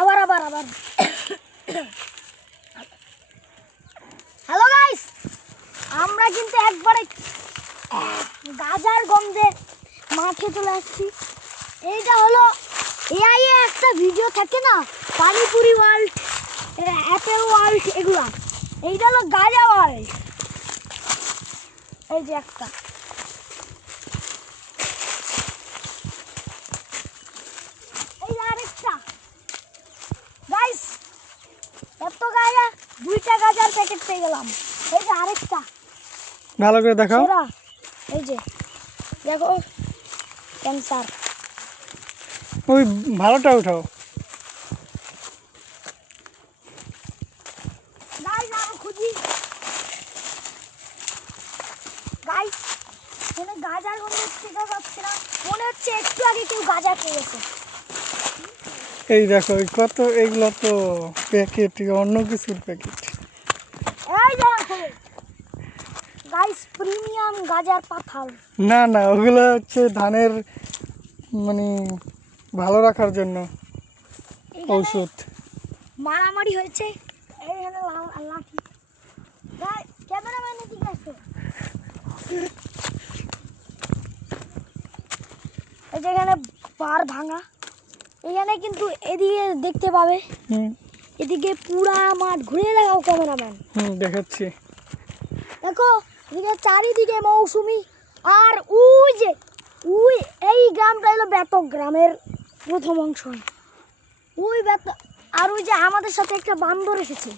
আবার hello guys, আমরা কিন্তু একবারে গাজার গন্ধে মাঠে চলে আসছি। এইটা হলো এআই এ একটা ভিডিও থাকে না, পানিপুরি ওয়ার্ল্ড, অ্যাপেল ওয়ার্ল্ড, এগুলা। এইটা হলো গাজা ওয়ার্ল্ড। এই যে একটা আরেকটা গাইস, এত গাজা, 2টা গাজার প্যাকেট পেয়ে গেলাম। এই যে আরেকটা, ভালো করে দেখাও। এই যে দেখো, ক্যান্সার। ওই ভালোটা উঠাও। গাইস আরো খুঁজি। গাইস কোনো গাজার গন্ধ থেকে পাচ্ছি না, মনে হচ্ছে একটু আগে কেউ গাজা খেয়েছে। এই দেখো কত, এগুলো তো প্যাকেট, অন্য কিছুর প্যাকেট। এই দেখো গাইস, প্রিমিয়াম গাজার পাথাল। না না, ওগুলো হচ্ছে ধানের মানে ভালো রাখার জন্য ঔষধ। মারামারি হয়েছে এইখানে লাঠি। ক্যামেরাম্যান এদিকে আসো। এই যে এখানে পার ভাঙা, এখানে কিন্তু এদিকে দেখতে পাবে, এদিকে পুরা মাঠ ঘুরে দেখাও ক্যামেরাম্যান। দেখাচ্ছি। দেখো এদিকে চারিদিকে মৌসুমি, আর ওই এই গ্রামটা হলো বেতক গ্রামের প্রথম অংশ। ওই আর ওই যে আমাদের সাথে একটা বান্দর এসেছে।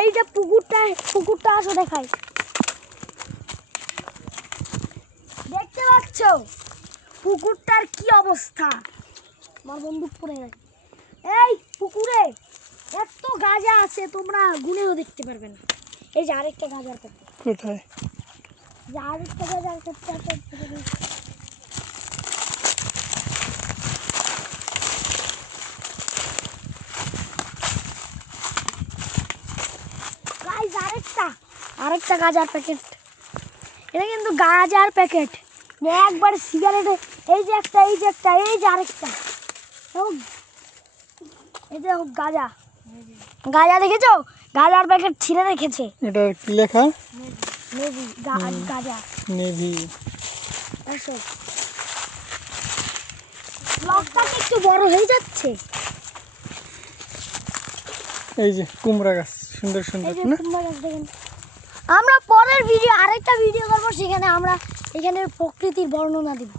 এই যে পুকুরটা আসো দেখাই, দেখতে পাচ্ছ পুকুরটার কি অবস্থা। আমার বন্দুক পড়ে যায়। এই পুকুরে এত গাঁজা আছে, তোমরা গুনেও দেখতে পারবে না। এই যে আরেকটা গাঁজার প্যাকেট। কোথায়? যে আরেকটা গাঁজার প্যাকেট। গাইস আরেকটা গাঁজার প্যাকেট। এটা কিন্তু গাঁজার প্যাকেট, একবার সিগারেটে। এই যে একটা, এই যে আরেকটা। এই যে গাঁজা দেখেছো? গাঁজার প্যাকেট ছিঁড়ে রেখেছে। এটা কি লেখা? নেভি গাঁজা। নেভি। আসো, ব্লগটা একটু বড় হয়ে যাচ্ছে। এই যে কুমড়া গাছ, সুন্দর সুন্দর না? কুমড়া গাছ দেখেন। আমরা পরের ভিডিও আরেকটা ভিডিও করবো, সেখানে আমরা এখানের প্রকৃতির বর্ণনা দিব।